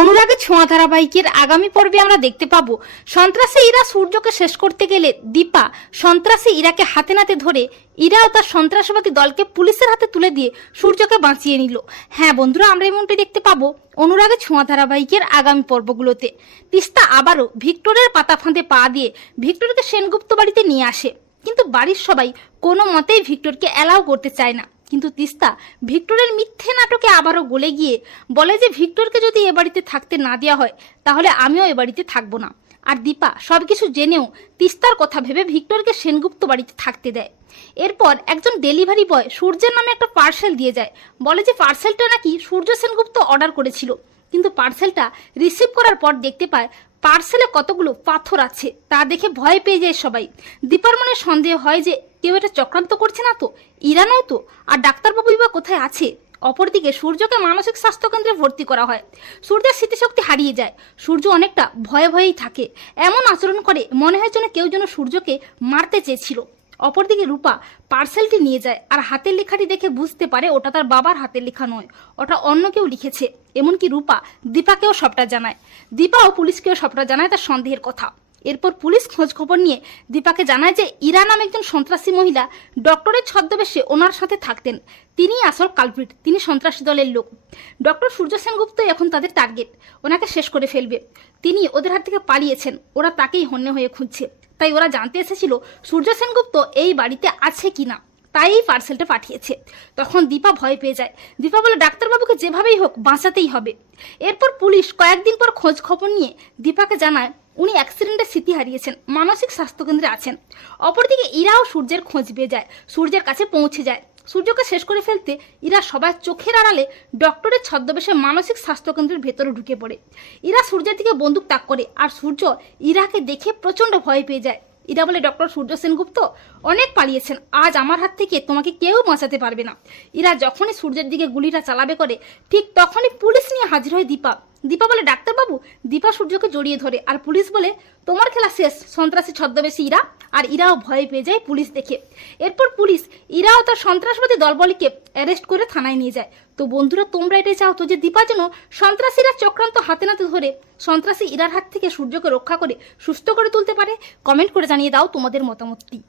অনুরাগের ছোঁয়া ধারাবাহিকের আগামী পর্বে আমরা দেখতে পাবো সন্ত্রাসী ইরা সূর্যকে শেষ করতে গেলে দীপা সন্ত্রাসী ইরাকে হাতে নাতে ধরে ইরা ও তার সন্ত্রাসবাদী দলকে পুলিশের হাতে তুলে দিয়ে সূর্যকে বাঁচিয়ে নিল। হ্যাঁ বন্ধুরা, আমরা এমনটি দেখতে পাবো অনুরাগের ছোঁয়া ধারাবাহিকের আগামী পর্বগুলোতে। তিস্তা আবারও ভিক্টোরের পাতা ফাঁদে পা দিয়ে ভিক্টোরকে সেনগুপ্ত বাড়িতে নিয়ে আসে। কিন্তু বাড়ির সবাই কোনো মতেই ভিক্টরকে অ্যালাউ করতে চায় না। কিন্তু তিস্তা ভিক্টরের মিথ্যে নাটকে আবারও গলে গিয়ে বলে যে ভিক্টরকে যদি এ বাড়িতে থাকতে না দেওয়া হয়, তাহলে আমিও এ বাড়িতে থাকব না। আর দীপা সবকিছু জেনেও তিস্তার কথা ভেবে ভিক্টরকে সেনগুপ্ত বাড়িতে থাকতে দেয়। এরপর একজন ডেলিভারি বয় সূর্যের নামে একটা পার্সেল দিয়ে যায়। বলে যে পার্সেলটা নাকি সূর্য সেনগুপ্ত অর্ডার করেছিল। কিন্তু পার্সেলটা রিসিভ করার পর দেখতে পায় পার্সেলে কতগুলো পাথর আছে, তা দেখে ভয় পেয়ে যায় সবাই। দীপার মনে সন্দেহ হয় যে কেউ এটা চক্রান্ত করছে না তো? ইরা নয় তো? আর ডাক্তারবাবুই বা কোথায় আছে? অপরদিকে সূর্যকে মানসিক স্বাস্থ্য কেন্দ্রে ভর্তি করা হয়। সূর্যের স্মৃতিশক্তি হারিয়ে যায়। সূর্য অনেকটা ভয়ে ভয়েই থাকে। এমন আচরণ করে মনে হয় যেন কেউ যেন সূর্যকে মারতে চেয়েছিল। অপরদিকে রূপা পার্সেলটি নিয়ে যায় আর হাতের লেখাটি দেখে বুঝতে পারে ওটা তার বাবার হাতের লেখা নয়, ওটা অন্য কেউ লিখেছে। এমনকি রূপা দীপাকেও সবটা জানায়। দীপাও পুলিশকেও সবটা জানায় তার সন্দেহের কথা। এরপর পুলিশ খোঁজ খবর নিয়ে দীপাকে জানায় যে ইরা নামে একজন সন্ত্রাসী মহিলা ডক্টরের ছদ্মবেশে ওনার সাথে থাকতেন। তিনিই আসল কালপ্রিট তিনি সন্ত্রাসী দলের লোক। ডক্টর সূর্য সেনগুপ্ত এখন তাদের টার্গেট ওনাকে শেষ করে ফেলবে। তিনি ওদের হাত থেকে পালিয়েছেন, ওরা তাকেই হন্যে হয়ে খুঁজছে। তাই ওরা জানতে এসেছিল সূর্য সেনগুপ্ত এই বাড়িতে আছে কিনা, তাই এই পার্সেলটা পাঠিয়েছে। তখন দীপা ভয় পেয়ে যায়। দীপা বলে, ডাক্তারবাবুকে যেভাবেই হোক বাঁচাতেই হবে। এরপর পুলিশ কয়েকদিন পর খোঁজ খবর নিয়ে দীপাকে জানায় উনি অ্যাক্সিডেন্টে স্মৃতি হারিয়েছেন, মানসিক স্বাস্থ্যকেন্দ্রে আছেন। অপরদিকে ইরাও সূর্যের খোঁজ পেয়ে যায়, সূর্যের কাছে পৌঁছে যায়। সূর্যকে শেষ করে ফেলতে ইরা সবার চোখের আড়ালে ডক্টরের ছদ্মবেশে মানসিক স্বাস্থ্যকেন্দ্রের ভেতরে ঢুকে পড়ে। ইরা সূর্যের দিকে বন্দুক তাক করে, আর সূর্য ইরাকে দেখে প্রচণ্ড ভয় পেয়ে যায়। ইরা বলে, ডক্টর সূর্য সেনগুপ্ত, অনেক পালিয়েছেন, আজ আমার হাত থেকে তোমাকে কেউ বাঁচাতে পারবে না। ইরা যখনই সূর্যের দিকে গুলিটা চালাবে করে, ঠিক তখনই পুলিশ নিয়ে হাজির হয় দীপা। দীপা বলে, ডাক্তারবাবু, দীপা সূর্যকে জড়িয়ে ধরে। আর পুলিশ বলে, তোমার খেলা শেষ। সন্ত্রাসী ছদ্মবেশী ইরা। আর ইরাও ভয় পেয়ে যায় পুলিশ দেখে। এরপর পুলিশ ইরাও তার সন্ত্রাসবাদী দলবলিকে অ্যারেস্ট করে থানায় নিয়ে যায়। তো বন্ধুরা, তোমরা এটাই চাও তো যে দীপা যেন সন্ত্রাসীরা চক্রান্ত হাতে নাতে ধরে সন্ত্রাসী ইরার হাত থেকে সূর্যকে রক্ষা করে সুস্থ করে তুলতে পারে? কমেন্ট করে জানিয়ে দাও তোমাদের মতামতটি।